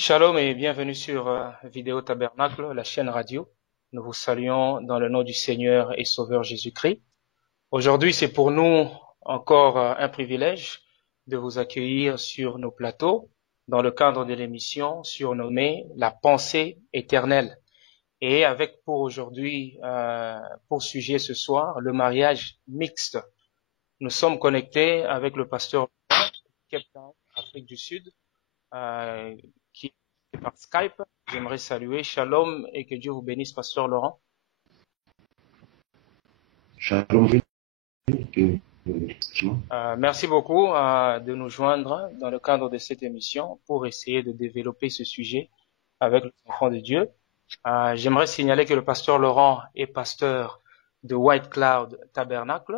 Shalom et bienvenue sur Vidéo Tabernacle, la chaîne radio. Nous vous saluons dans le nom du Seigneur et Sauveur Jésus-Christ. Aujourd'hui, c'est pour nous encore un privilège de vous accueillir sur nos plateaux dans le cadre de l'émission surnommée La pensée éternelle. Et avec pour aujourd'hui, pour sujet ce soir, le mariage mixte. Nous sommes connectés avec le pasteur Cape Town, Afrique du Sud, qui est par Skype. J'aimerais saluer Shalom et que Dieu vous bénisse, pasteur Laurent. Shalom. Merci beaucoup de nous joindre dans le cadre de cette émission pour essayer de développer ce sujet avec les enfants de Dieu. J'aimerais signaler que le pasteur Laurent est pasteur de White Cloud Tabernacle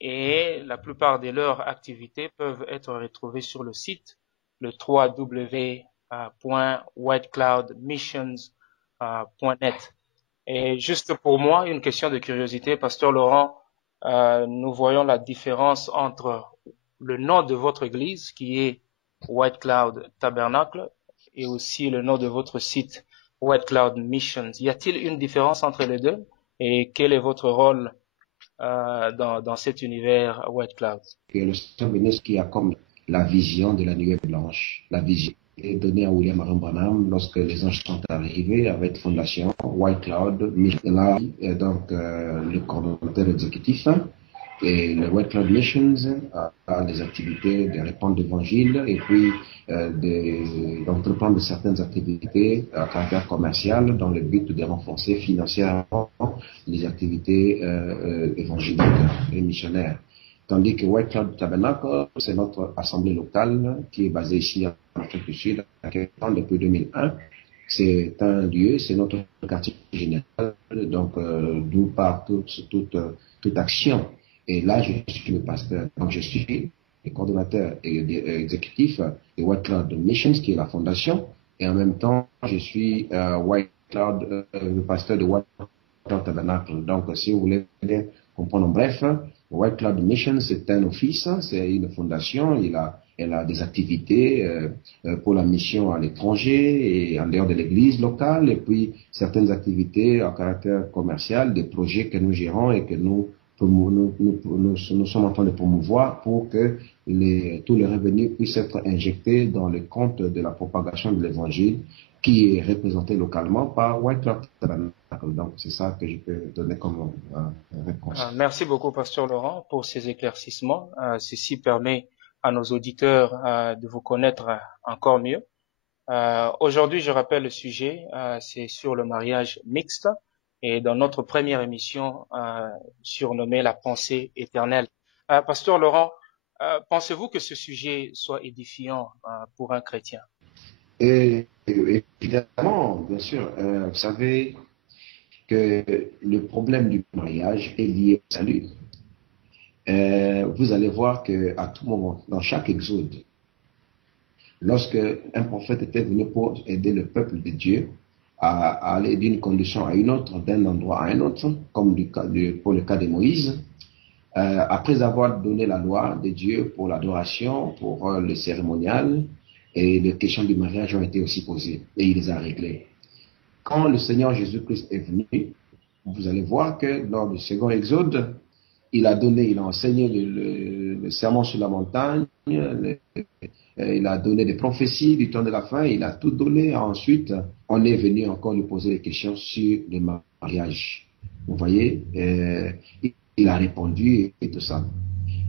et la plupart de leurs activités peuvent être retrouvées sur le site, le www.whitecloudmissions.net. Et juste pour moi, une question de curiosité, pasteur Laurent, nous voyons la différence entre le nom de votre église qui est White Cloud Tabernacle et aussi le nom de votre site White Cloud Missions. Y a-t-il une différence entre les deux et quel est votre rôle dans cet univers White Cloud? Que le Seigneur bénisse qui a comme la vision de la nuée blanche. La vision est donnée à William Aaron Branham lorsque les anges sont arrivés avec fondation White Cloud. Là, donc le coordonnateur exécutif et le White Cloud Missions a des activités de répandre l'évangile et puis d'entreprendre certaines activités à caractère commercial dans le but de renforcer financièrement les activités évangéliques et missionnaires. Tandis que White Cloud Tabernacle, c'est notre assemblée locale qui est basée ici en Afrique du Sud, à Cape Town depuis 2001. C'est un lieu, c'est notre quartier général, donc d'où part toute action. Et là, je suis le pasteur, donc je suis le coordonnateur exécutif de White Cloud Missions, qui est la fondation, et en même temps, je suis White Cloud, le pasteur de White Cloud Tabernacle. Donc, si vous voulez bien comprendre en bref, White Cloud Missions, c'est un office, c'est une fondation, elle a des activités pour la mission à l'étranger et en dehors de l'église locale, et puis certaines activités à caractère commercial, des projets que nous gérons et que nous sommes en train de promouvoir pour que tous les revenus puissent être injectés dans le compte de la propagation de l'évangile qui est représenté localement par White Cloud Tabernacle. Donc, c'est ça que je peux donner comme réponse. Merci beaucoup, pasteur Laurent, pour ces éclaircissements. Ceci permet à nos auditeurs de vous connaître encore mieux. Aujourd'hui, je rappelle le sujet, c'est sur le mariage mixte. Et dans notre première émission surnommée La pensée éternelle. Pasteur Laurent, pensez-vous que ce sujet soit édifiant pour un chrétien? Et évidemment, bien sûr, vous savez que le problème du mariage est lié au salut. Vous allez voir qu'à tout moment, dans chaque exode, lorsque un prophète était venu pour aider le peuple de Dieu à aller d'une condition à une autre, d'un endroit à un autre, comme pour le cas de Moïse, après avoir donné la loi de Dieu pour l'adoration, pour le cérémonial, et les questions du mariage ont été aussi posées, et il les a réglées. Quand le Seigneur Jésus-Christ est venu, vous allez voir que lors du second exode, il a enseigné le sermon sur la montagne, il a donné des prophéties du temps de la fin, il a tout donné. Ensuite, on est venu encore lui poser des questions sur le mariage. Vous voyez, il a répondu et tout ça.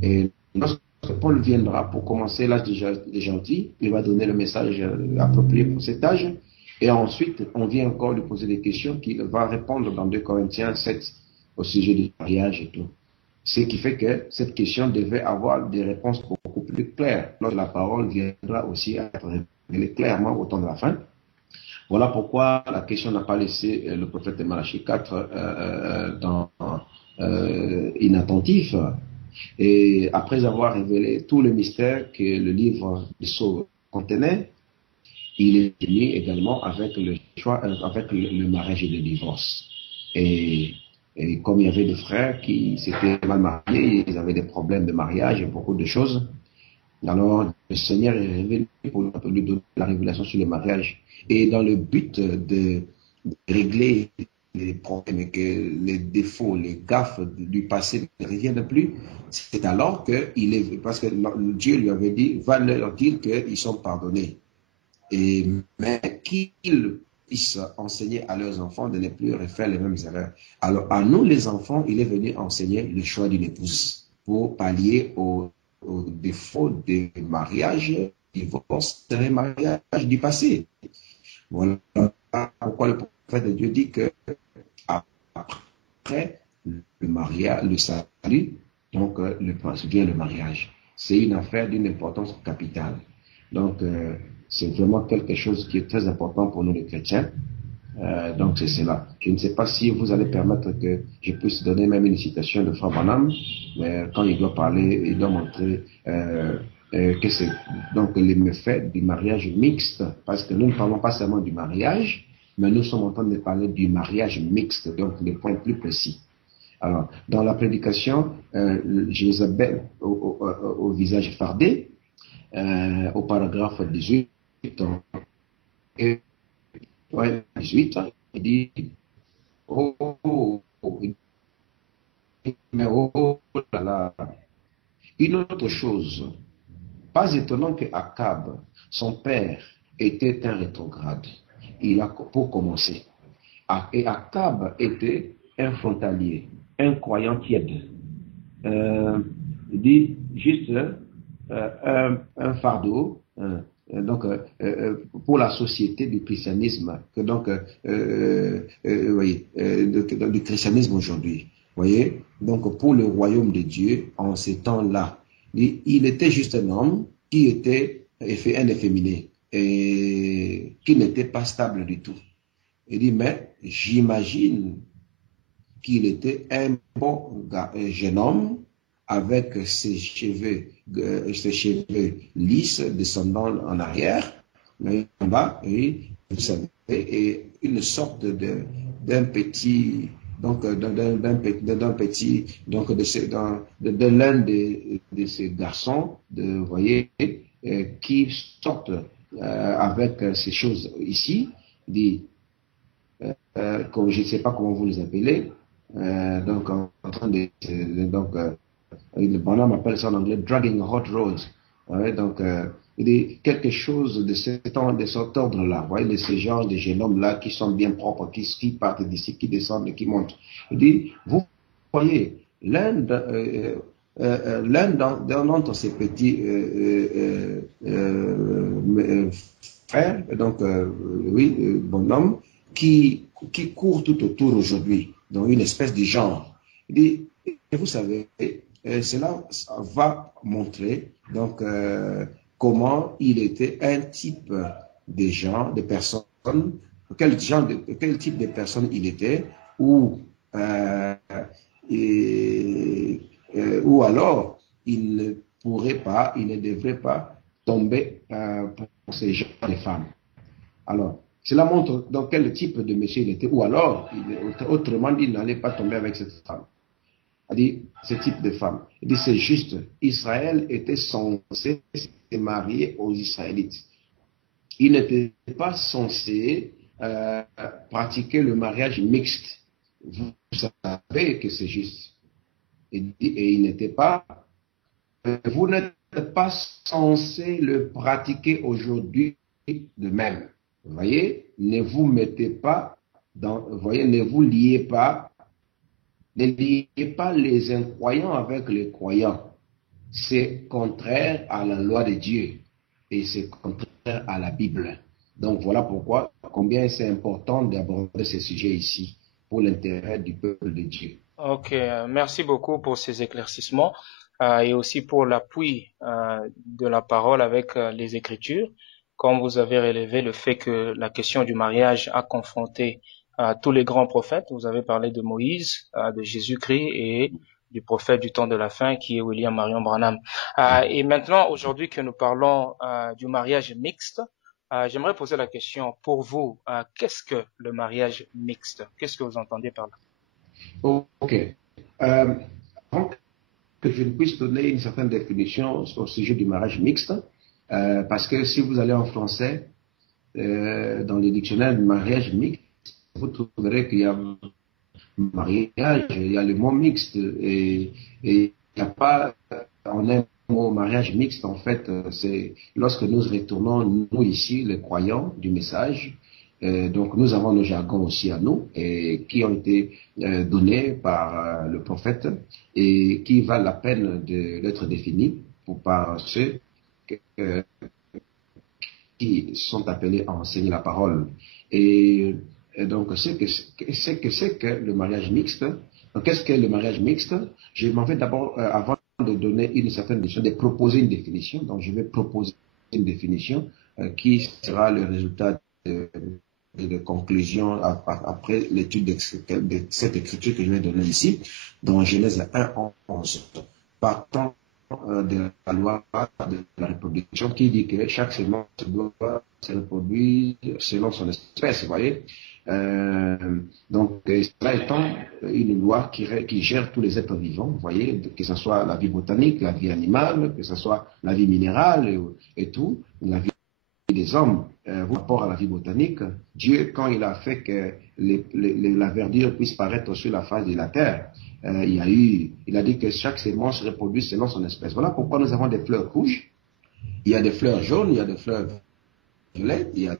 Et lorsque Paul viendra pour commencer l'âge des gentils, il va donner le message approprié pour cet âge. Et ensuite, on vient encore lui poser des questions qu'il va répondre dans 2 Corinthiens 7 au sujet du mariage et tout. Ce qui fait que cette question devait avoir des réponses beaucoup plus claires. Lorsque la parole viendra aussi être révélée clairement au temps de la fin. Voilà pourquoi la question n'a pas laissé le prophète de Malachie 4 inattentif. Et après avoir révélé tout le mystère que le livre de Sceaux contenait, il est venu également avec le choix, avec le mariage et le divorce. Et comme il y avait des frères qui s'étaient mal mariés, ils avaient des problèmes de mariage et beaucoup de choses. Alors, le Seigneur est revenu pour lui donner la révélation sur le mariage. Et dans le but de régler les problèmes et que les défauts, les gaffes du passé ne reviennent plus, c'est alors que parce que Dieu lui avait dit, va leur dire qu'ils sont pardonnés. Mais qu'ils puissent enseigner à leurs enfants de ne plus refaire les mêmes erreurs. Alors, à nous, les enfants, il est venu enseigner le choix d'une épouse pour pallier aux défauts des mariages, divorces, des mariages du passé. Voilà pourquoi le prophète de Dieu dit que après le mariage, le salut, donc vient le mariage. C'est une affaire d'une importance capitale. Donc, c'est vraiment quelque chose qui est très important pour nous les chrétiens. Donc, c'est cela. Je ne sais pas si vous allez permettre que je puisse donner même une citation de Frère Branham, quand il doit parler, il doit montrer que c'est donc les méfaits du mariage mixte, parce que nous ne parlons pas seulement du mariage, mais nous sommes en train de parler du mariage mixte, donc les points plus précis. Alors, dans la prédication, Jézabel au visage fardé, au paragraphe 18, et, ouais, 18, il dit oh, oh, oh, mais oh là là. Une autre chose, pas étonnant que Akab, son père, était un rétrograde. Il a, pour commencer. Et Akab était un frontalier, un croyant tiède. Il dit juste un fardeau, donc pour la société du christianisme, que donc du christianisme aujourd'hui, voyez, donc pour le royaume de Dieu en ces temps-là, il était juste un homme qui était un efféminé et qui n'était pas stable du tout. Il dit mais j'imagine qu'il était un bon jeune homme avec ses cheveux lisses descendant en arrière, en bas, et vous savez, et une sorte d'un petit, donc d'un petit, donc de l'un de ces garçons, vous voyez, qui sortent avec ces choses ici, dit, comme je ne sais pas comment vous les appelez, donc en train donc le bonhomme appelle ça en anglais dragging hot roads. Ouais, donc il est quelque chose de cet ordre-là, voyez, de ce genre de jeunes hommes-là qui sont bien propres, qui partent d'ici, qui descendent et qui montent. Il dit, vous voyez, l'un d'entre ces petits frères, donc oui, bonhomme, qui court tout autour aujourd'hui, dans une espèce de genre. Il dit, et vous savez, cela va montrer donc comment il était un type de gens, de personnes, quel type de personne il était, ou ou alors il ne pourrait pas, il ne devrait pas tomber pour ces gens de femmes. Alors, cela montre dans quel type de monsieur il était, ou alors, autrement dit, il n'allait pas tomber avec cette femme. Il dit, ce type de femme. Il dit, c'est juste, Israël était censé se marier aux Israélites. Il n'était pas censé pratiquer le mariage mixte. Vous savez que c'est juste. Et il n'était pas, vous n'êtes pas censé le pratiquer aujourd'hui de même. Vous voyez, ne vous mettez pas vous voyez, ne vous liez pas, ne liez pas les incroyants avec les croyants. C'est contraire à la loi de Dieu et c'est contraire à la Bible. Donc voilà pourquoi combien c'est important d'aborder ce sujet ici pour l'intérêt du peuple de Dieu. Ok, merci beaucoup pour ces éclaircissements et aussi pour l'appui de la parole avec les Écritures. Comme vous avez relevé le fait que la question du mariage a confronté tous les grands prophètes. Vous avez parlé de Moïse, de Jésus-Christ et du prophète du temps de la fin qui est William Marion Branham. Et maintenant, aujourd'hui que nous parlons du mariage mixte, j'aimerais poser la question pour vous, qu'est-ce que le mariage mixte? Qu'est-ce que vous entendez par là? Ok. que je ne puisse donner une certaine définition au sujet du mariage mixte, parce que si vous allez en français, dans le dictionnaire du mariage mixte, vous trouverez qu'il y a mariage, il y a le mot mixte, et il n'y a pas en un mot mariage mixte, en fait, c'est lorsque nous retournons, nous ici, les croyants du message, donc nous avons nos jargons aussi à nous, et qui ont été donnés par le prophète, et qui valent la peine d'être définis par ceux qui sont appelés à enseigner la parole. Et donc, c'est que le mariage mixte. Donc, qu'est-ce que le mariage mixte? Je m'en vais d'abord, avant de donner une certaine définition, de proposer une définition. Donc, je vais proposer une définition qui sera le résultat de conclusion après l'étude de cette écriture que je vais donner ici, dans Genèse 1, 11. Partant de la loi de la reproduction qui dit que chaque semence doit se reproduire selon son espèce, vous voyez. Donc, cela étant une loi qui gère tous les êtres vivants, vous voyez, que ce soit la vie botanique, la vie animale, que ce soit la vie minérale et tout, la vie des hommes, par rapport à la vie botanique, Dieu, quand il a fait que la verdure puisse paraître sur la face de la terre, il a dit que chaque sémence se reproduit selon son espèce. Voilà pourquoi nous avons des fleurs rouges, il y a des fleurs jaunes, il y a des fleurs violettes, il y a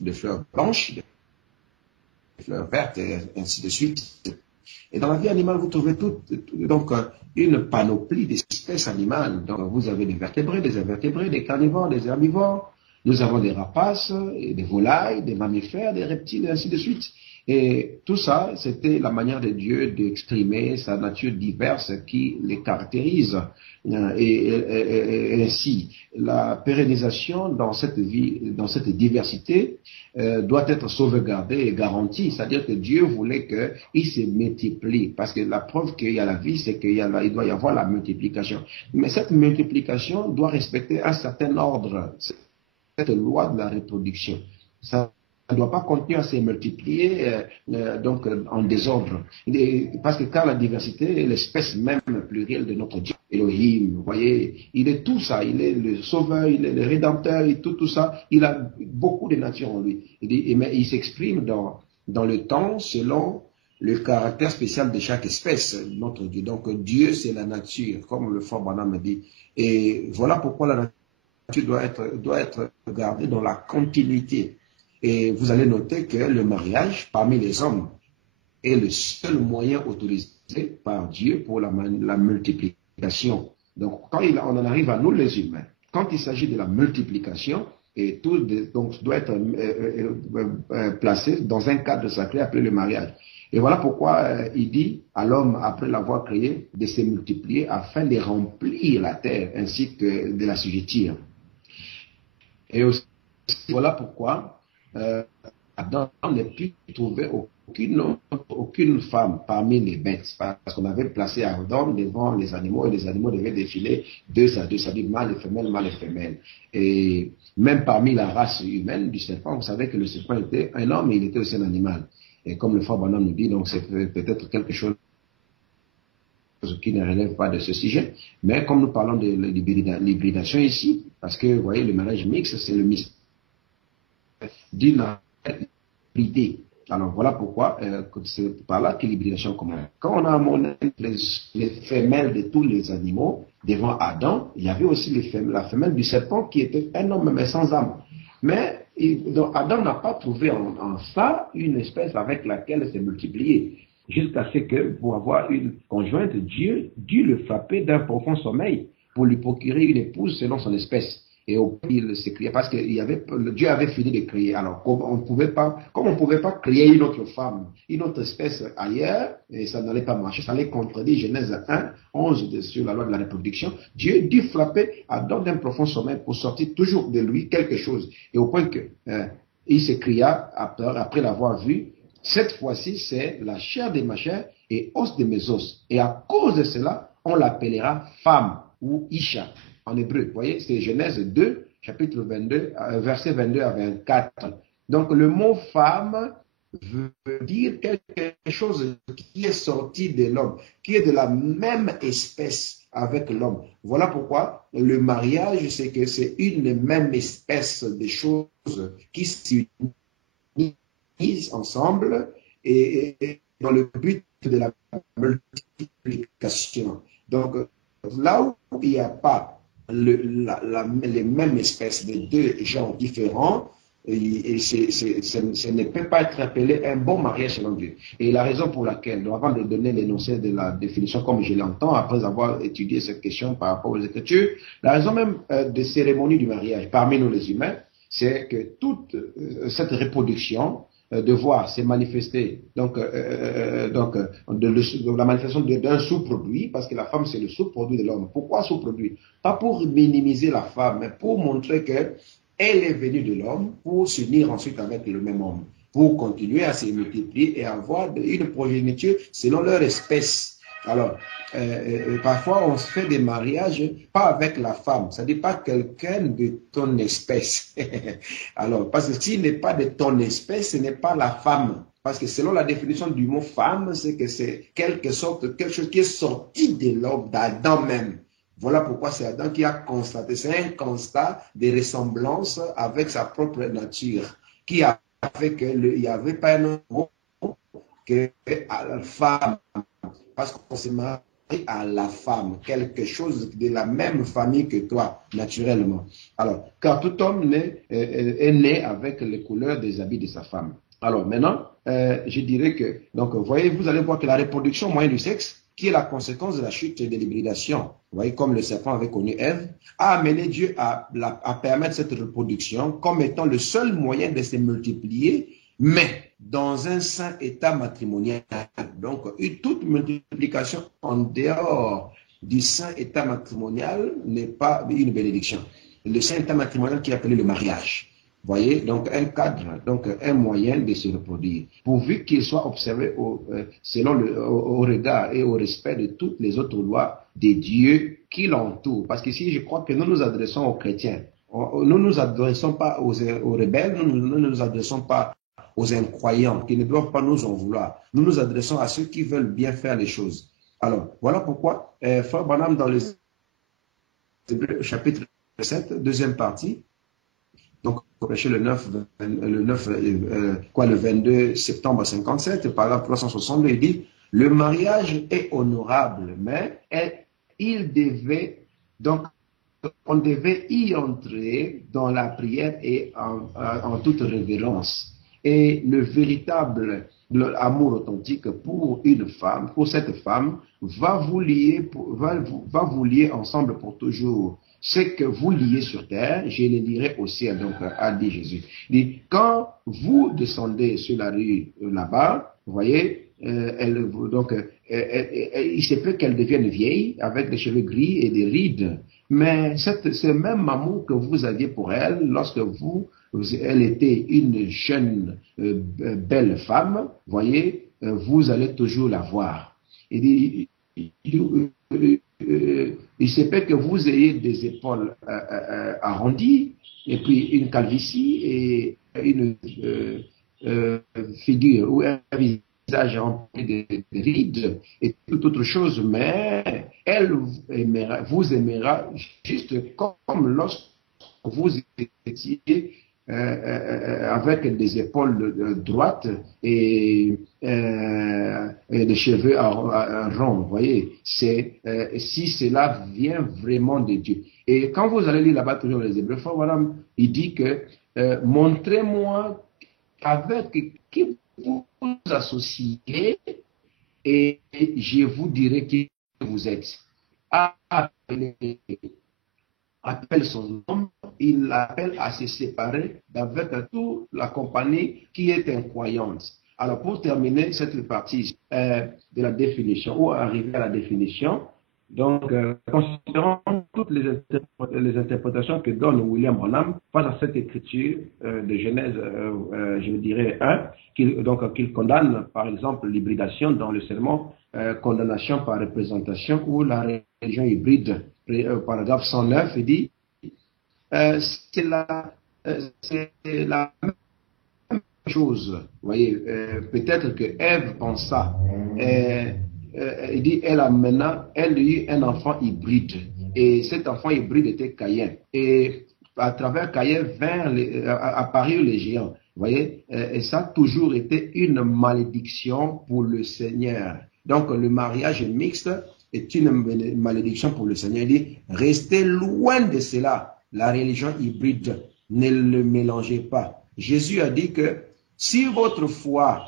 des fleurs blanches, des fleurs vertes, et ainsi de suite. Et dans la vie animale, vous trouvez donc une panoplie d'espèces animales. Donc vous avez des vertébrés, des invertébrés, des carnivores, des herbivores. Nous avons des rapaces, des volailles, des mammifères, des reptiles, et ainsi de suite. Et tout ça, c'était la manière de Dieu d'exprimer sa nature diverse qui les caractérise. Et ainsi, la pérennisation dans cette vie, dans cette diversité, doit être sauvegardée et garantie. C'est-à-dire que Dieu voulait qu'il se multiplie. Parce que la preuve qu'il y a la vie, c'est qu'il doit y avoir la multiplication. Mais cette multiplication doit respecter un certain ordre. Cette loi de la reproduction. Ça ne doit pas continuer à se multiplier donc en désordre. Parce que car la diversité est l'espèce même plurielle de notre Dieu, Elohim, vous voyez, il est tout ça, il est le sauveur, il est le rédempteur, et tout ça, il a beaucoup de nature en lui. Mais il s'exprime dans le temps selon le caractère spécial de chaque espèce, notre Dieu. Donc Dieu, c'est la nature, comme le Frère Branham dit. Et voilà pourquoi la nature doit être gardé dans la continuité. Et vous allez noter que le mariage parmi les hommes est le seul moyen autorisé par Dieu pour la multiplication. Donc, quand on en arrive à nous les humains, quand il s'agit de la multiplication, et tout donc, doit être placé dans un cadre sacré appelé le mariage. Et voilà pourquoi il dit à l'homme, après l'avoir créé, de se multiplier afin de remplir la terre ainsi que de l'assujettir. Et aussi, voilà pourquoi Adam n'a pu trouver aucune femme parmi les bêtes, parce qu'on avait placé Adam devant les animaux, et les animaux devaient défiler deux à deux, c'est-à-dire mâle et femelle, mâle et femelle. Et même parmi la race humaine du serpent, vous savez que le serpent était un homme et il était aussi un animal. Et comme le Frère Branham nous dit, donc c'est peut-être quelque chose qui ne relève pas de ce sujet, mais comme nous parlons de l'hybridation ici, parce que vous voyez, le mariage mixte, c'est le mystère d'une hybridité. Alors voilà pourquoi c'est par là que l'hybridation commence. Quand on a amené les femelles de tous les animaux devant Adam, il y avait aussi la femelle du serpent qui était un homme mais sans âme. Mais donc Adam n'a pas trouvé en ça une espèce avec laquelle se multiplier. Jusqu'à ce que, pour avoir une conjointe, Dieu dut le frapper d'un profond sommeil pour lui procurer une épouse selon son espèce. Et au point, il s'écriait, parce que Dieu avait fini de créer. Alors, comme on ne pouvait pas créer une autre femme, une autre espèce ailleurs, et ça n'allait pas marcher, ça allait contredire Genèse 1, 11 sur la loi de la reproduction. Dieu dut frapper Adam d'un profond sommeil pour sortir toujours de lui quelque chose. Et au point que il s'écria, après l'avoir vu, cette fois-ci, c'est la chair de ma chair et os de mes os. Et à cause de cela, on l'appellera femme ou Isha en hébreu. Vous voyez, c'est Genèse 2, chapitre 22, verset 22 à 24. Donc, le mot femme veut dire quelque chose qui est sorti de l'homme, qui est de la même espèce. avec l'homme. Voilà pourquoi le mariage, c'est que c'est une même espèce de choses qui s'unissent ensemble et dans le but de la multiplication. Donc, là où il n'y a pas les mêmes espèces de deux genres différents, ce ne peut pas être appelé un bon mariage selon Dieu. Et la raison pour laquelle, avant de donner l'énoncé de la définition comme je l'entends, après avoir étudié cette question par rapport aux Écritures, la raison même des cérémonies du mariage parmi nous les humains, c'est que toute cette reproduction de voir se manifester de la manifestation d'un sous-produit, parce que la femme c'est le sous-produit de l'homme. Pourquoi sous-produit? Pas pour minimiser la femme, mais pour montrer que elle est venue de l'homme pour s'unir ensuite avec le même homme, pour continuer à se multiplier et avoir une progéniture selon leur espèce. Alors, parfois, on se fait des mariages pas avec la femme, c'est-à-dire pas quelqu'un de ton espèce. Alors, parce que s'il n'est pas de ton espèce, ce n'est pas la femme. Parce que selon la définition du mot femme, c'est que c'est quelque chose qui est sorti de l'homme, d'Adam même. Voilà pourquoi c'est Adam qui a constaté, c'est un constat de ressemblance avec sa propre nature, qui a fait qu'il n'y avait pas un mot que à la femme, parce qu'on se marie à la femme, quelque chose de la même famille que toi, naturellement. Alors, car tout homme est né avec les couleurs des habits de sa femme. Alors maintenant, je dirais que, donc, vous voyez, vous allez voir que la reproduction moyenne du sexe, qui est la conséquence de la chute et de l'hybridation, vous voyez, comme le serpent avait connu Ève, a amené Dieu à permettre cette reproduction comme étant le seul moyen de se multiplier, mais dans un saint état matrimonial. Donc, toute multiplication en dehors du saint état matrimonial n'est pas une bénédiction. Le saint état matrimonial qui est appelé le mariage. Vous voyez, donc un cadre, donc un moyen de se reproduire, pourvu qu'il soit observé selon au regard et au respect de toutes les autres lois des dieux qui l'entourent. Parce qu'ici, je crois que nous nous adressons aux chrétiens. Nous ne nous adressons pas aux rebelles, nous ne nous adressons pas aux incroyants qui ne doivent pas nous en vouloir. Nous nous adressons à ceux qui veulent bien faire les choses. Alors, voilà pourquoi, Frère Branham, dans le chapitre 7, deuxième partie, donc, prêché le 22 septembre 57, paragraphe 362, il dit, le mariage est honorable, mais donc, on devait y entrer dans la prière et en toute révérence. Et le véritable amour authentique pour une femme, pour cette femme, va vous lier ensemble pour toujours. Ce que vous liez sur terre, je le lirai au ciel, donc a dit Jésus. Il dit, quand vous descendez sur la rue là-bas, vous voyez, il se peut qu'elle devienne vieille, avec des cheveux gris et des rides, mais ce même amour que vous aviez pour elle, lorsque elle était une jeune, belle femme, vous voyez, vous allez toujours la voir. Il dit, il se peut que vous ayez des épaules arrondies, et puis une calvitie et une figure ou un visage rempli de rides et toute autre chose, mais elle vous aimera juste comme lorsque vous étiez avec des épaules droites et des cheveux ronds. Vous voyez, si cela vient vraiment de Dieu. Et quand vous allez lire là-bas toujours les Hébreux, voilà, il dit que montrez-moi avec qui vous associez et je vous dirai qui vous êtes. Appelle son nom, il l'appelle à se séparer d'avec toute la compagnie qui est incroyante. Alors, pour terminer cette partie de la définition, ou arriver à la définition, donc, considérant toutes les interprétations que donne William Branham face à cette écriture de Genèse, je dirais 1, qu'il condamne, par exemple, l'hybridation dans le sermon, condamnation par représentation ou la religion hybride, paragraphe 109, il dit c'est la même chose. Vous voyez, peut-être que Ève pensa il dit, elle a maintenant, elle a eu un enfant hybride. Et cet enfant hybride était Caïn. Et à travers Caïn apparurent les géants. Vous voyez, et ça a toujours été une malédiction pour le Seigneur. Donc, le mariage mixte est une malédiction pour le Seigneur. Il dit, restez loin de cela. La religion hybride, ne le mélangez pas. Jésus a dit que si votre foi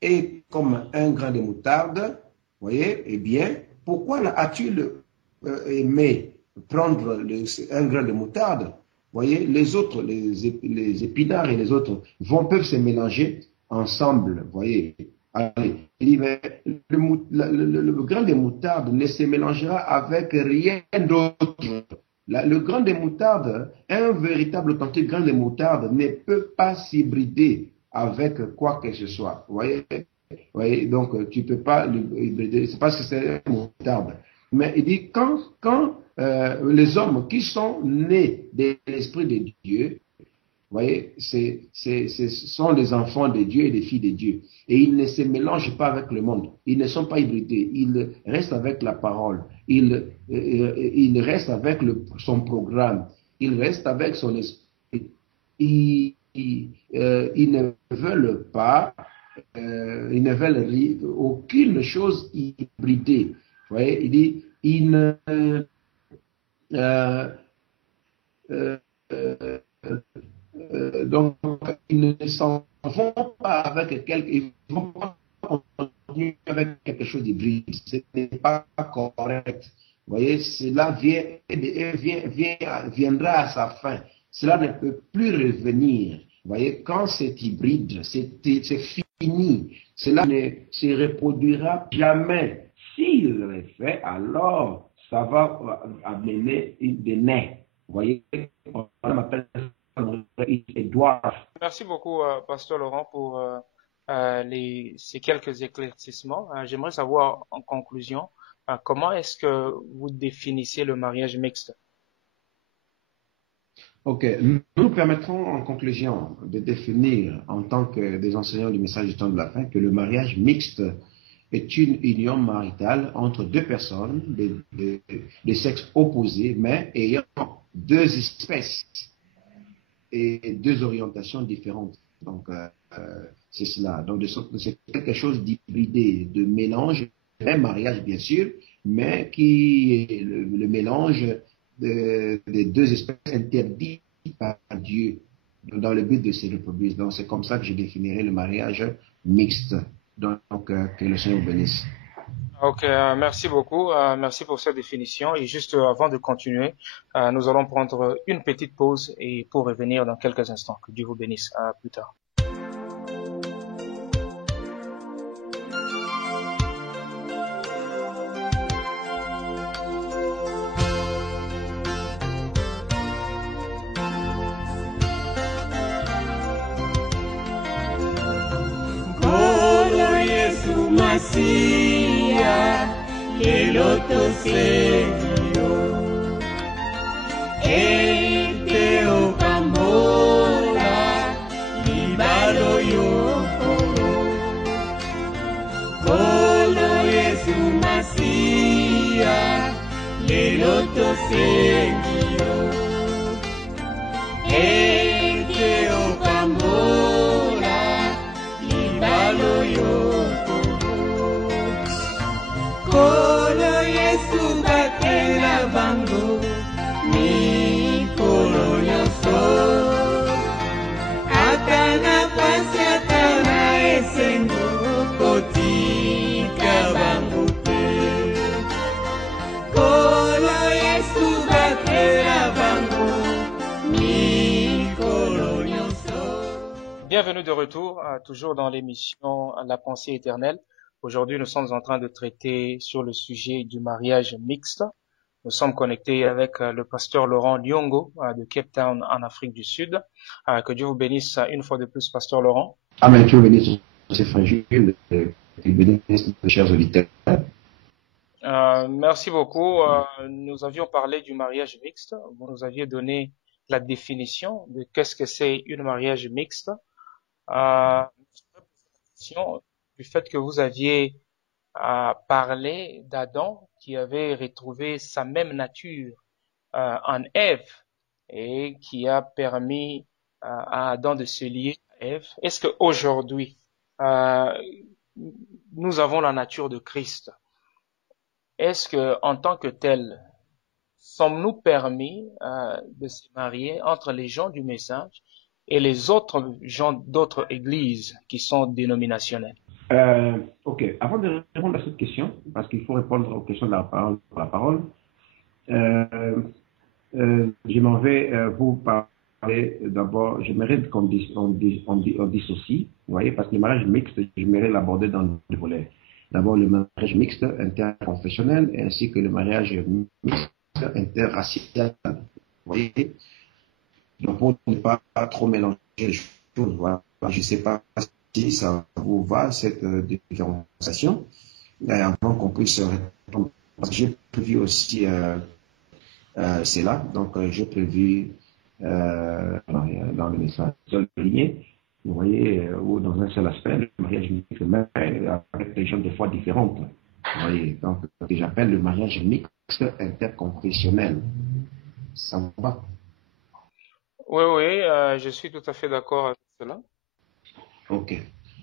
est comme un grain de moutarde, vous voyez, eh bien, pourquoi as-tu aimé prendre un grain de moutarde? Vous voyez, les autres, les épinards et les autres peuvent se mélanger ensemble. Vous voyez, allez, il dit, mais le grain de moutarde ne se mélangera avec rien d'autre. Le grain de moutarde, un véritable authentique grain de moutarde ne peut pas s'hybrider avec quoi que ce soit. Vous voyez, donc tu ne peux pas l'hybrider, c'est parce que c'est un moutarde. Mais il dit, quand les hommes qui sont nés de l'Esprit de Dieu, vous voyez, ce sont les enfants de Dieu et les filles de Dieu. Et ils ne se mélangent pas avec le monde. Ils ne sont pas hybridés. Ils restent avec la parole. Ils restent avec son programme. Ils restent avec son esprit. Ils ne veulent pas, ils ne veulent aucune chose hybridée. Vous voyez, il dit, ils ne... donc, ils ne s'en vont pas avec ils vont pas continuer avec quelque chose d'hybride. Ce n'est pas correct. Vous voyez, cela viendra à sa fin. Cela ne peut plus revenir. Vous voyez, quand c'est hybride, c'est fini. Cela ne se reproduira jamais. S'il le fait, alors ça va amener des nez. Vous voyez, on m'appelle Edouard. Merci beaucoup, Pasteur Laurent, pour ces quelques éclaircissements. J'aimerais savoir, en conclusion, comment est-ce que vous définissez le mariage mixte? Ok, nous permettrons en conclusion de définir en tant que des enseignants du message du temps de la fin que le mariage mixte est une union maritale entre deux personnes de sexe opposé mais ayant deux espèces et deux orientations différentes. Donc, c'est cela. Donc, c'est quelque chose d'hybridé, de mélange, un mariage bien sûr, mais qui est le mélange des deux espèces interdites par Dieu dans le but de se reproduire. Donc, c'est comme ça que je définirais le mariage mixte. Donc, que le Seigneur bénisse. Ok, merci beaucoup. Merci pour cette définition. Et juste avant de continuer, nous allons prendre une petite pause et pour revenir dans quelques instants. Que Dieu vous bénisse. À plus tard. Masia, Eloto Señor, Ete Okamola, Libalo Yoko, Kolo Yesu Masia, Eloto Señor, Ete Okamola, Libalo Yoko. Kolo Yesu bakela bango mikolo nyonso atana pasi atana esengo kotika bango te Kolo Yesu bakela bango mikolo nyonso. Bienvenue de retour, toujours dans l'émission La pensée éternelle. Aujourd'hui, nous sommes en train de traiter sur le sujet du mariage mixte. Nous sommes connectés avec le pasteur Laurent Lyongo de Cape Town en Afrique du Sud. Que Dieu vous bénisse une fois de plus, pasteur Laurent. Amen. Dieu bénisse ces fragiles et bénisse les chers auditeurs. Merci beaucoup. Nous avions parlé du mariage mixte. Vous nous aviez donné la définition de qu'est-ce que c'est un mariage mixte. Du fait que vous aviez parlait d'Adam qui avait retrouvé sa même nature en Ève et qui a permis à Adam de se lier à Ève. Est-ce qu'aujourd'hui, euh, nous avons la nature de Christ? Est-ce que, en tant que tel, sommes-nous permis de se marier entre les gens du message et les autres gens d'autres églises qui sont dénominationnelles? Ok, avant de répondre à cette question, parce qu'il faut répondre aux questions de la parole par la parole, je m'en vais vous parler d'abord, j'aimerais qu'on dissocie, vous voyez, parce que le mariage mixte, j'aimerais l'aborder dans deux volets. D'abord le mariage mixte interconfessionnel ainsi que le mariage mixte interracial. Vous voyez? Donc pour ne pas trop mélanger les choses, voilà. Je ne sais pas si ça vous va, cette différenciation, avant qu'on puisse répondre. Parce que j'ai prévu aussi c'est là, donc j'ai prévu dans le message souligné, vous voyez, ou dans un seul aspect, le mariage mixte, même avec des gens de foi différentes. Vous voyez, donc ce que j'appelle le mariage mixte interconfessionnel. Ça vous va? Oui, oui, je suis tout à fait d'accord avec cela. Ok.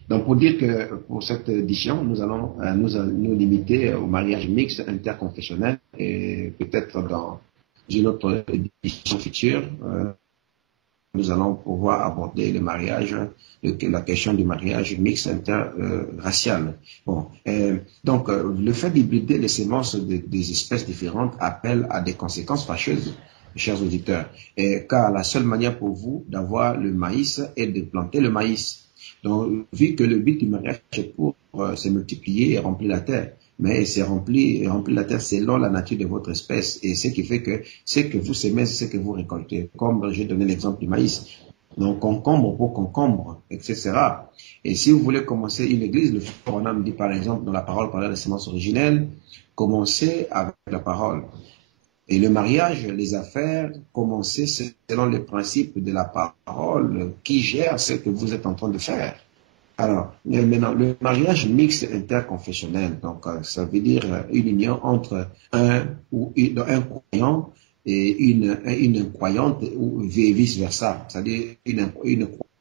Donc, pour dire que pour cette édition, nous allons nous limiter au mariage mixte interconfessionnel et peut-être dans une autre édition future, nous allons pouvoir aborder le mariage, la question du mariage mixte interracial. Bon, donc, le fait d'hybrider les semences des espèces différentes appelle à des conséquences fâcheuses, chers auditeurs, car la seule manière pour vous d'avoir le maïs est de planter le maïs. Donc, vu que le but du mariage est pour se multiplier et remplir la terre, mais c'est remplir la terre selon la nature de votre espèce. Et ce qui fait que ce que vous semez, c'est ce que vous récoltez. Comme j'ai donné l'exemple du maïs. Donc, concombre pour concombre, etc. Et si vous voulez commencer une église, le frère Branham dit par exemple dans la parole par la sémence originelle, commencez avec la parole. Et le mariage, les affaires, commencez selon les principes de la parole qui gère ce que vous êtes en train de faire. Alors, maintenant, le mariage mixte interconfessionnel, donc ça veut dire une union entre un croyant et une incroyante ou vice-versa, c'est-à-dire une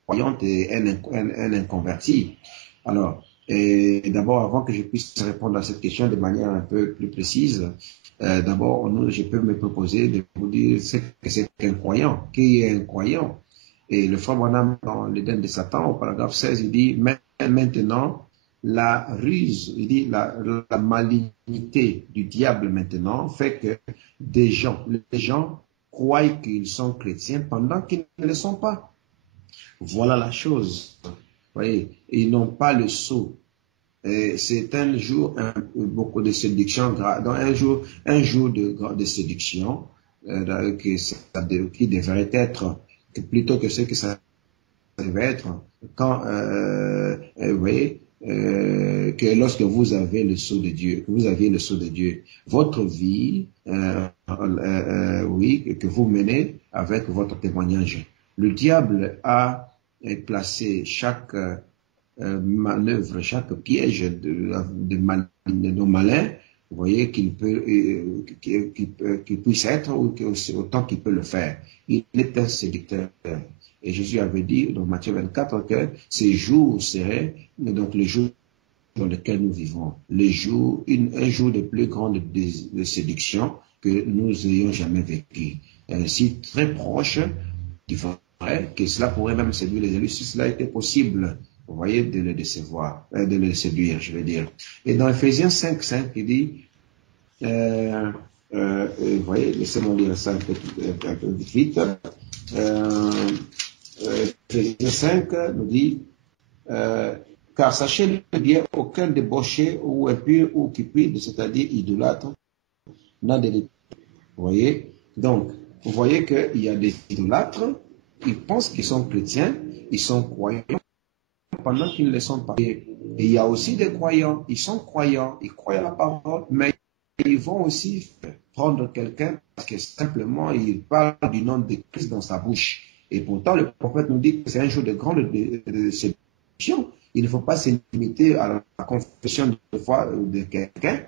croyante et un inconverti. Alors, d'abord, avant que je puisse répondre à cette question de manière un peu plus précise, d'abord, je peux me proposer de vous dire ce que c'est qu'un croyant. Qui est un croyant? Et le frère Branham, dans l'Éden de Satan, au paragraphe 16, il dit, mais maintenant, la ruse, il dit, la malignité du diable maintenant fait que les gens croient qu'ils sont chrétiens pendant qu'ils ne le sont pas. Voilà la chose. Vous voyez, ils n'ont pas le sceau. C'est un jour, beaucoup de séduction, donc un jour de séduction qui devrait être plutôt que ce que ça devait être quand vous voyez que lorsque vous avez le sceau de Dieu, que vous aviez le sceau de Dieu, votre vie, oui, que vous menez avec votre témoignage. Le diable a placé chaque manœuvre, chaque piège de nos malins, vous voyez qu'il puisse être autant qu'il peut le faire. Il est un séducteur. Et Jésus avait dit dans Matthieu 24 que ces jours seraient donc les jours dans lesquels nous vivons, un jour de plus grande de séduction que nous ayons jamais vécu. Si très proche du vrai, que cela pourrait même séduire les élus, si cela était possible, vous voyez, de le décevoir, de le séduire, je veux dire. Et dans Ephésiens 5, il dit, vous voyez, laissez-moi lire ça un peu vite. Ephésiens 5 nous dit, car sachez bien, aucun débauché ou impur ou cupide, c'est-à-dire idolâtre, n'a de l'épée. Vous voyez? Donc, vous voyez qu'il y a des idolâtres, ils pensent qu'ils sont chrétiens, ils sont croyants, pendant qu'ils ne le sont pas. Et il y a aussi des croyants, ils sont croyants, ils croient à la parole, mais ils vont aussi prendre quelqu'un parce que simplement il parle du nom de Christ dans sa bouche. Et pourtant, le prophète nous dit que c'est un jour de grande séduction. il ne faut pas se limiter à la confession de foi de quelqu'un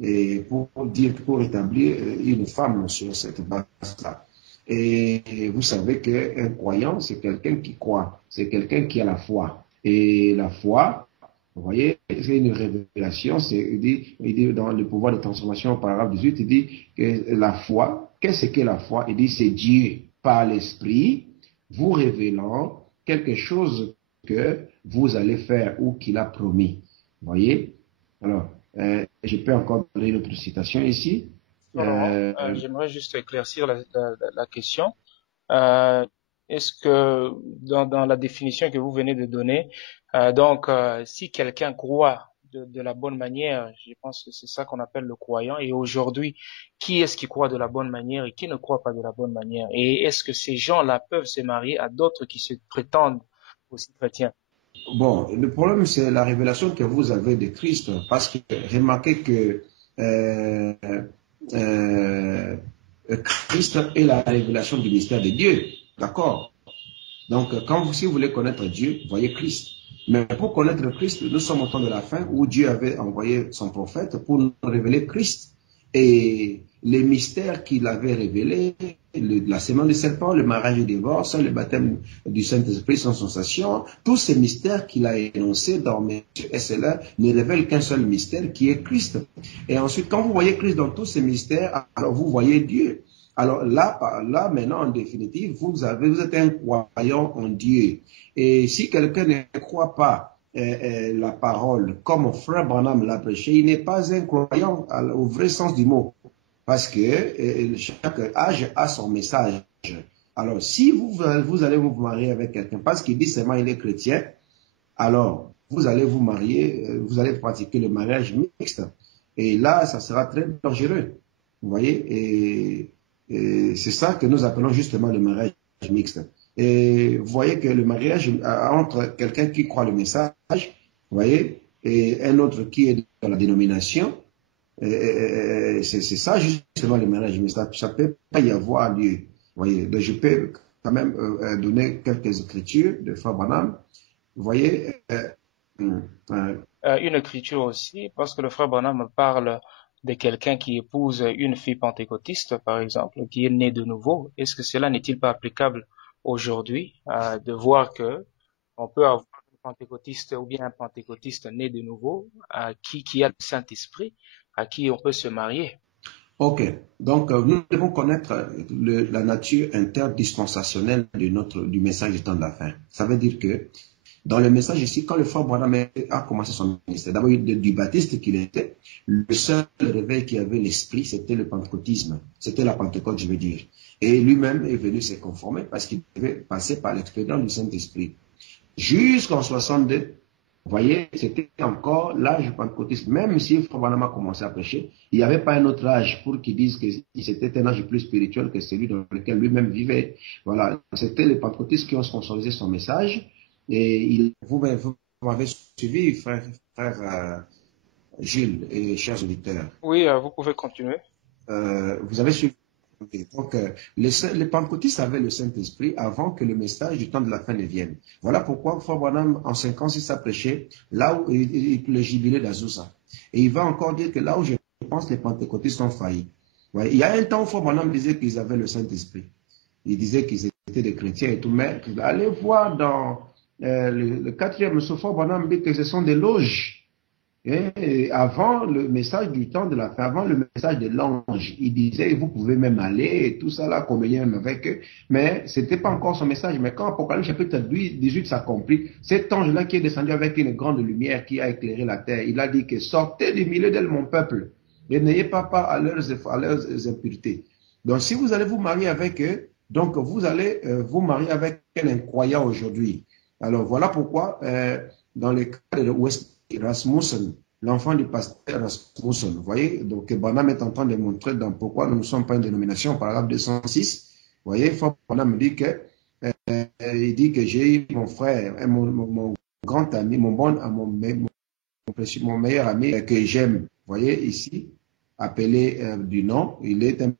et pour établir une femme sur cette base-là. Et vous savez qu'un croyant, c'est quelqu'un qui croit, c'est quelqu'un qui a la foi. Et la foi, vous voyez, c'est une révélation, il dit dans le pouvoir de transformation, paragraphe 18, il dit que la foi, qu'est-ce que la foi? Il dit c'est Dieu par l'Esprit vous révélant quelque chose que vous allez faire ou qu'il a promis. Vous voyez? Alors, je peux encore donner une autre citation ici. J'aimerais juste éclaircir la question. Est-ce que dans la définition que vous venez de donner, si quelqu'un croit de la bonne manière, je pense que c'est ça qu'on appelle le croyant. Et aujourd'hui, qui est-ce qui croit de la bonne manière et qui ne croit pas de la bonne manière? Et est-ce que ces gens-là peuvent se marier à d'autres qui se prétendent aussi chrétiens? Bon, le problème, c'est la révélation que vous avez de Christ, parce que remarquez que euh, euh, Christ est la révélation du mystère de Dieu. D'accord? Donc, si vous voulez connaître Dieu, voyez Christ. Mais pour connaître Christ, nous sommes au temps de la fin où Dieu avait envoyé son prophète pour nous révéler Christ. Et les mystères qu'il avait révélés, la sémence du serpent, le mariage du divorce, le baptême du Saint-Esprit sans sensation, tous ces mystères qu'il a énoncés dans Matthieu et cela ne révèlent qu'un seul mystère qui est Christ. Et ensuite, quand vous voyez Christ dans tous ces mystères, alors vous voyez Dieu. Alors là, maintenant, en définitive, vous êtes un croyant en Dieu. Et si quelqu'un ne croit pas la parole, comme Frère Branham l'a prêché, il n'est pas un croyant au vrai sens du mot. Parce que chaque âge a son message. Alors, si vous allez vous marier avec quelqu'un, parce qu'il dit seulement il est chrétien, alors vous allez vous marier, vous allez pratiquer le mariage mixte. Et là, ça sera très dangereux. Vous voyez? Et c'est ça que nous appelons justement le mariage mixte. Et vous voyez que le mariage entre quelqu'un qui croit le message, vous voyez, et un autre qui est dans la dénomination, c'est ça justement le mariage mixte. Ça ne peut pas y avoir lieu. Vous voyez, donc je peux quand même donner quelques écritures de Frère Branham. Vous voyez, une écriture aussi, parce que le Frère Branham parle de quelqu'un qui épouse une fille pentecôtiste, par exemple, qui est née de nouveau. Est-ce que cela n'est-il pas applicable aujourd'hui, de voir que on peut avoir un pentecôtiste ou bien un pentecôtiste né de nouveau, qui a le Saint-Esprit, à qui on peut se marier? Ok, donc nous devons connaître la nature interdispensationnelle du message du temps de la fin. Ça veut dire que dans le message ici, quand le Frère Branham a commencé son ministère, d'abord du baptiste qu'il était, le seul réveil qui avait l'esprit, c'était le pentecôtisme. C'était la Pentecôte, je veux dire. Et lui-même est venu se conformer parce qu'il devait passer par l'expérience du Saint-Esprit. Jusqu'en 62, vous voyez, c'était encore l'âge pentecôtiste. Même si Frère Branham a commencé à prêcher, il n'y avait pas un autre âge pour qu'ils disent que c'était un âge plus spirituel que celui dans lequel lui-même vivait. Voilà, c'était les pentecôtistes qui ont sponsorisé son message. Et vous m'avez suivi, frère Gilles et chers auditeurs. Oui, vous pouvez continuer. Vous avez suivi. Okay. Donc, les pentecôtistes avaient le Saint-Esprit avant que le message du temps de la fin ne vienne. Voilà pourquoi Frère Branham, en 56, a prêché là où le jubilé d'Azusa. Et il va encore dire que là où je pense les pentecôtistes ont failli. Ouais. Il y a un temps où Frère Branham disait qu'ils avaient le Saint-Esprit. Il disait qu'ils étaient des chrétiens et tout. Mais allez voir dans le quatrième, Frère Branham dit que ce sont des loges. Et avant le message du temps de la fin, avant le message de l'ange, il disait, vous pouvez même aller, et tout ça là, communier avec eux. Mais ce n'était pas encore son message. Mais quand Apocalypse chapitre 18 s'accomplit, cet ange-là qui est descendu avec une grande lumière qui a éclairé la terre, il a dit que sortez du milieu de mon peuple et n'ayez pas part à leurs impuretés. Donc si vous allez vous marier avec eux, donc vous allez vous marier avec un incroyant aujourd'hui. Alors voilà pourquoi, dans le cas de Rasmussen, l'enfant du pasteur Rasmussen, vous voyez, donc Branham est en train de montrer dans pourquoi nous ne sommes pas une dénomination, paragraphe 206, vous voyez, Branham me dit que, il dit que j'ai eu mon frère, mon grand ami, mon meilleur ami que j'aime, vous voyez, ici, appelé du nom, il est un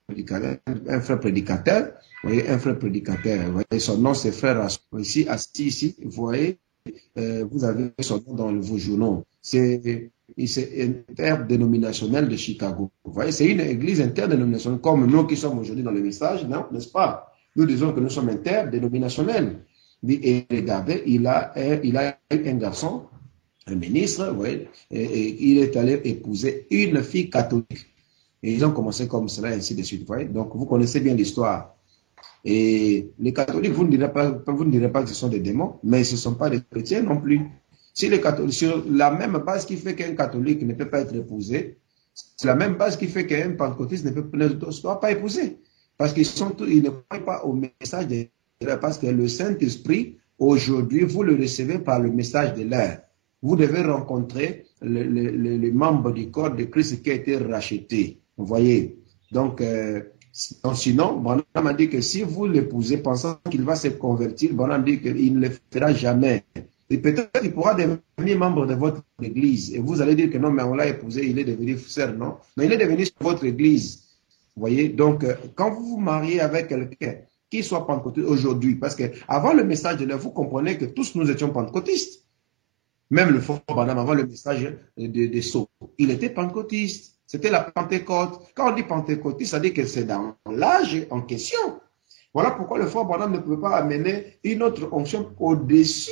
frère prédicateur, vous voyez, un frère prédicateur, vous voyez, son nom c'est frère Rasmussen, ici, assis ici, vous voyez, vous avez son nom dans vos journaux. C'est interdénominationnel de Chicago. Vous voyez, c'est une église interdénominationnelle, comme nous qui sommes aujourd'hui dans le message, non, n'est-ce pas? Nous disons que nous sommes interdénominationnels. Et regardez, il a un garçon, un ministre, vous voyez, et il est allé épouser une fille catholique. Et ils ont commencé comme cela, et ainsi de suite. Vous voyez? Donc, vous connaissez bien l'histoire. Et les catholiques, vous ne direz pas que ce sont des démons, mais ce ne sont pas des chrétiens non plus. Si les catholiques, sur la même base qui fait qu'un catholique ne peut pas être épousé, c'est la même base qui fait qu'un pentecôtiste ne doit pas épouser. Parce qu'ils ne croient pas au message de l'heure. Parce que le Saint-Esprit, aujourd'hui, vous le recevez par le message de l'heure. Vous devez rencontrer les membres du corps de Christ qui a été racheté. Vous voyez? Donc, sinon, Branham a dit que si vous l'épousez pensant qu'il va se convertir, Branham dit qu'il ne le fera jamais. Et peut-être qu'il pourra devenir membre de votre église. Et vous allez dire que non, mais on l'a épousé, il est devenu frère, non? Mais il est devenu votre église. Vous voyez? Donc, quand vous vous mariez avec quelqu'un qui soit pentecôtiste aujourd'hui, parce qu'avant le message de l'heure, vous comprenez que tous nous étions pentecôtistes. Même le frère Branham, avant le message des sceaux, il était pentecôtiste. C'était la Pentecôte. Quand on dit pentecôtiste, ça dit que c'est dans l'âge en question. Voilà pourquoi le frère Branham ne pouvait pas amener une autre onction au-dessus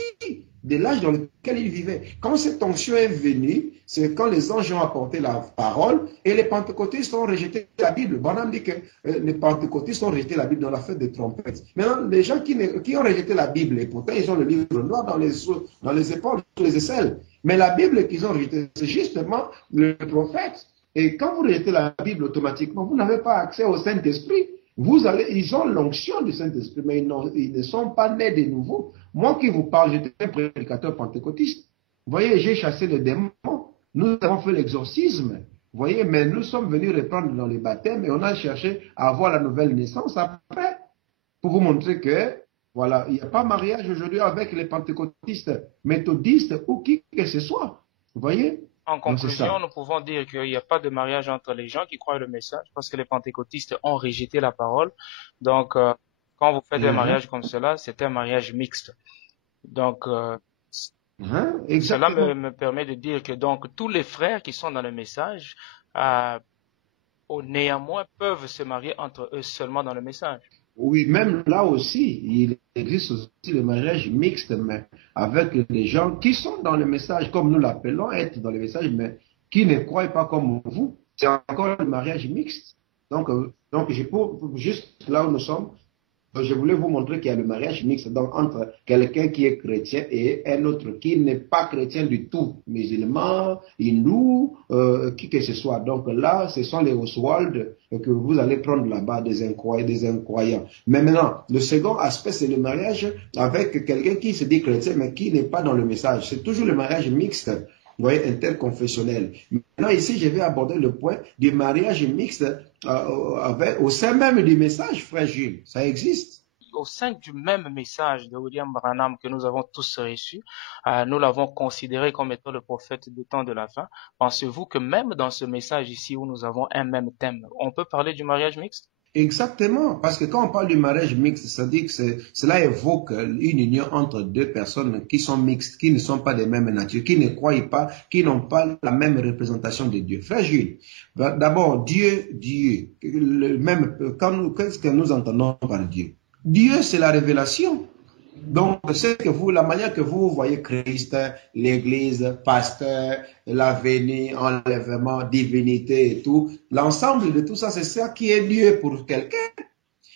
de l'âge dans lequel il vivait. Quand cette onction est venue, c'est quand les anges ont apporté la parole et les pentecôtistes ont rejeté la Bible. Branham dit que les pentecôtistes ont rejeté la Bible dans la fête des trompettes. Maintenant, les gens qui ont rejeté la Bible, et pourtant ils ont le livre noir dans les épaules, dans les aisselles. Mais la Bible qu'ils ont rejetée, c'est justement le prophète. Et quand vous rejetez la Bible automatiquement, vous n'avez pas accès au Saint-Esprit. Ils ont l'onction du Saint-Esprit, mais ils ne sont pas nés de nouveau. Moi qui vous parle, j'étais un prédicateur pentecôtiste. Vous voyez, j'ai chassé les démons. Nous avons fait l'exorcisme. Vous voyez, mais nous sommes venus reprendre dans les baptêmes et on a cherché à avoir la nouvelle naissance après. Pour vous montrer que, voilà, il n'y a pas mariage aujourd'hui avec les pentecôtistes, méthodistes ou qui que ce soit. Vous voyez? En conclusion, nous pouvons dire qu'il n'y a pas de mariage entre les gens qui croient le message parce que les pentecôtistes ont rejeté la parole. Donc, quand vous faites un mariage comme cela, c'est un mariage mixte. Donc, cela me permet de dire que donc tous les frères qui sont dans le message, néanmoins, peuvent se marier entre eux seulement dans le message. Oui, même là aussi, il existe aussi le mariage mixte, mais avec les gens qui sont dans le message, comme nous l'appelons, être dans le message, mais qui ne croient pas comme vous. C'est encore le mariage mixte. Donc juste là où nous sommes, je voulais vous montrer qu'il y a le mariage mixte donc, entre quelqu'un qui est chrétien et un autre qui n'est pas chrétien du tout, musulman, hindou, qui que ce soit. Donc là, ce sont les Oswald que vous allez prendre là-bas, des incroyants. Mais maintenant, le second aspect, c'est le mariage avec quelqu'un qui se dit chrétien, mais qui n'est pas dans le message. C'est toujours le mariage mixte. Vous voyez, interconfessionnel. Maintenant, ici, je vais aborder le point du mariage mixte au sein même du message, frère Gilles. Ça existe. Au sein du même message de William Branham que nous avons tous reçu, nous l'avons considéré comme étant le prophète du temps de la fin. Pensez-vous que même dans ce message ici où nous avons un même thème, on peut parler du mariage mixte? Exactement, parce que quand on parle du mariage mixte, ça dit que cela évoque une union entre deux personnes qui sont mixtes, qui ne sont pas de même nature, qui ne croient pas, qui n'ont pas la même représentation de Dieu. Frère Jules, d'abord, Dieu, qu'est-ce que nous entendons par Dieu? Dieu, c'est la révélation. Donc, c'est que la manière que vous voyez Christ, l'Église, pasteur, l'avenir, enlèvement, divinité et tout, l'ensemble de tout ça, c'est ça qui est Dieu pour quelqu'un.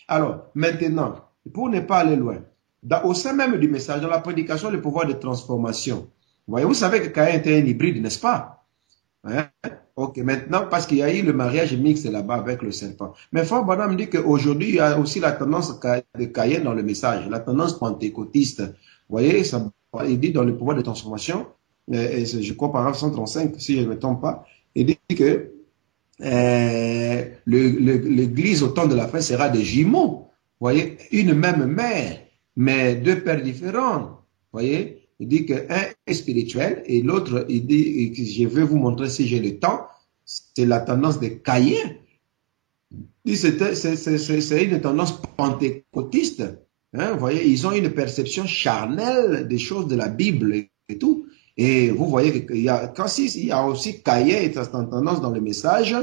Alors, maintenant, pour ne pas aller loin, au sein même du message, dans la prédication, le pouvoir de transformation. Vous savez que Caïn était un hybride, n'est-ce pas? Hein? Ok, maintenant, parce qu'il y a eu le mariage mixte là-bas avec le serpent. Mais Frère Branham dit qu'aujourd'hui, il y a aussi la tendance de Caïn dans le message, la tendance pentecôtiste. Vous voyez, il dit dans le pouvoir de transformation, je crois par exemple 135, si je ne me trompe pas, il dit que l'Église au temps de la fin sera des jumeaux. Vous voyez, une même mère, mais deux pères différents. Vous voyez? Il dit qu'un est spirituel et l'autre, il dit, je vais vous montrer si j'ai le temps, c'est la tendance de Caïn. Il dit c'est une tendance pentecôtiste. Hein, vous voyez, ils ont une perception charnelle des choses de la Bible et tout. Et vous voyez qu'il y a, il y a aussi cahier et tendance dans le message.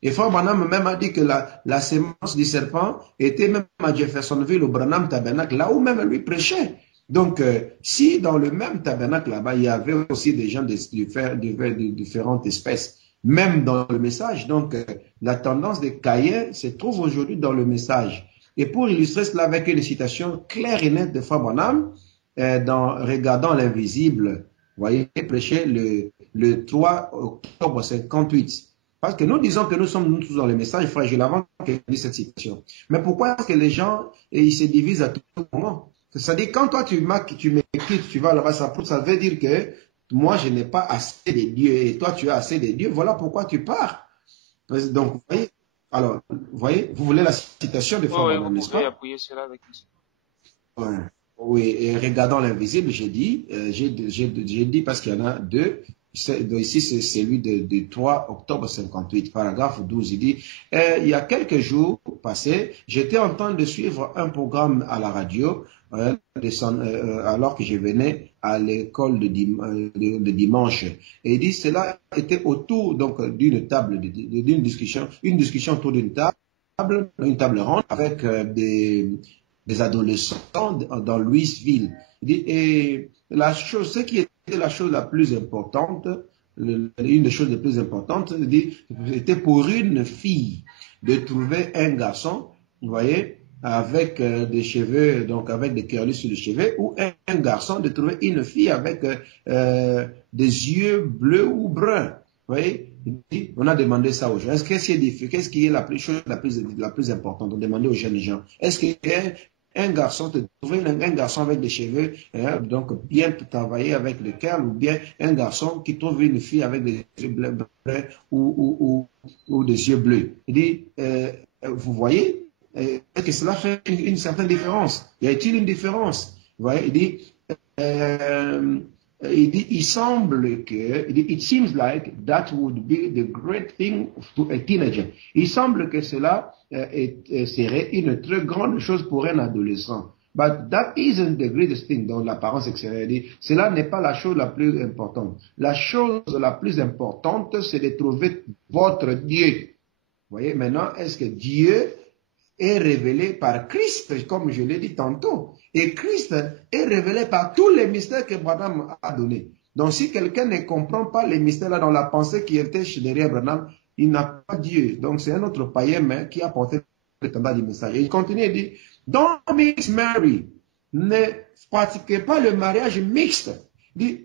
Et Frère Branham même a dit que la sémence du serpent était même à Jeffersonville, au Branham Tabernacle, là où même lui prêchait. Donc, si dans le même tabernacle là-bas, il y avait aussi des gens de différentes espèces, même dans le message, donc la tendance des cahiers se trouve aujourd'hui dans le message. Et pour illustrer cela avec une citation claire et nette de Frère Branham, dans Regardant l'invisible, vous voyez, prêché le 3 octobre 58. Parce que nous disons que nous sommes nous tous dans le message, frère Gilles, avant qu'il dise cette citation. Mais pourquoi est-ce que les gens ils se divisent à tout moment? C'est-à-dire, quand toi tu m'écoutes, tu vas là-bas, ça veut dire que moi je n'ai pas assez de Dieu et toi tu as assez de Dieu. Voilà pourquoi tu pars. Donc, vous voyez, alors, vous voyez, vous voulez la citation de Frère Branham, n'est-ce pas? Vous pouvez appuyer cela avec nous. Ouais. Oui, et Regardant l'invisible, j'ai dit parce qu'il y en a deux. Ici, c'est celui de 3 octobre 58, paragraphe 12. Il dit, il y a quelques jours passés, j'étais en train de suivre un programme à la radio, alors que je venais à l'école de dimanche. Et il dit, cela était autour donc d'une table, d'une discussion, une discussion autour d'une table ronde avec des adolescents dans Louisville. Il dit, et ce qui était la chose la plus importante, une des choses les plus importantes, c'était pour une fille de trouver un garçon, vous voyez, avec des cheveux, donc avec des curlus sur les cheveux, ou un garçon de trouver une fille avec des yeux bleus ou bruns. Vous voyez, on a demandé ça aux gens. Qu'est-ce qui est chose la plus importante? On demandait aux jeunes gens. Est-ce qu'il y a un garçon, de trouver un garçon avec des cheveux, donc bien travaillé avec le curl, ou bien un garçon qui trouve une fille avec des yeux bleus ou des yeux bleus. Il dit, vous voyez, est-ce que cela fait une certaine différence? Y a-t-il une différence? Vous voyez, il semble que, it seems like that would be the great thing to a teenager. Il semble que cela serait une très grande chose pour un adolescent. But that isn't the greatest thing dans l'apparence extérieure. Cela n'est pas la chose la plus importante. La chose la plus importante, c'est de trouver votre Dieu. Vous voyez, maintenant, est-ce que Dieu est révélé par Christ, comme je l'ai dit tantôt. Et Christ est révélé par tous les mystères que Branham a donnés. Donc, si quelqu'un ne comprend pas les mystères-là dans la pensée qui était derrière Branham, il n'a pas Dieu. Donc, c'est un autre païen mais qui a porté le standard du message. Et il continue, il dit, don't mix marry. Ne pratiquez pas le mariage mixte. Il dit,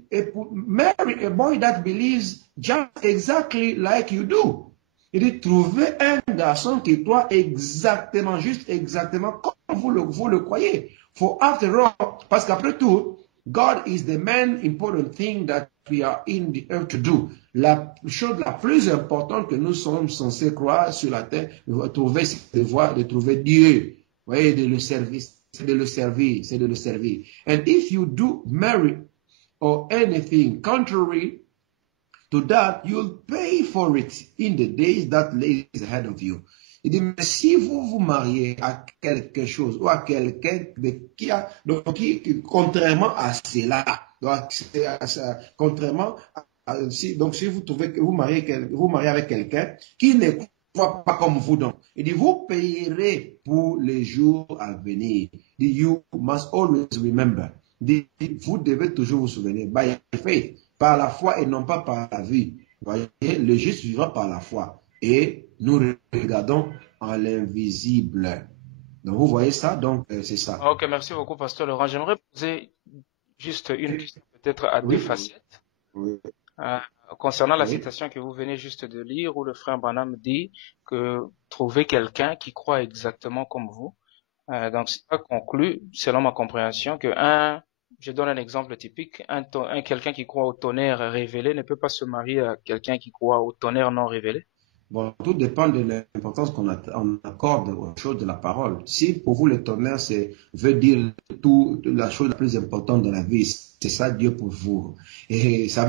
marry a boy that believes just exactly like you do. Il dit, trouvez un garçon qui croit exactement, juste exactement comme vous le croyez. For after all, parce qu'après tout, God is the main important thing that we are in the earth to do. La chose la plus importante que nous sommes censés croire sur la terre, trouver, c'est de trouver Dieu. Vous voyez, de le servir, c'est de le servir, c'est de le servir. And if you do marry or anything contrary to that, you'll pay for it in the days that lays ahead of you. Il dit, mais si vous vous mariez à quelque chose ou à quelqu'un qui contrairement à cela, contrairement à, si vous trouvez que vous mariez avec quelqu'un qui ne croit pas comme vous, donc, il dit, vous payerez pour les jours à venir. Il dit, you must always remember. Il dit, vous devez toujours vous souvenir, by faith, par la foi et non pas par la vue. Voyez, le juste vivra par la foi. Et nous regardons en l'invisible. Donc vous voyez ça, donc c'est ça. Ok, merci beaucoup, Pasteur Laurent. J'aimerais poser juste une question peut-être à deux facettes. Oui. Concernant la citation que vous venez juste de lire, où le frère Branham dit que trouver quelqu'un qui croit exactement comme vous. Donc ça conclut, selon ma compréhension, que je donne un exemple typique, quelqu'un qui croit au tonnerre révélé ne peut pas se marier à quelqu'un qui croit au tonnerre non révélé. Bon, tout dépend de l'importance qu'on accorde aux choses de la parole. Si pour vous le tonnerre veut dire la chose la plus importante de la vie, c'est ça Dieu pour vous. Et ça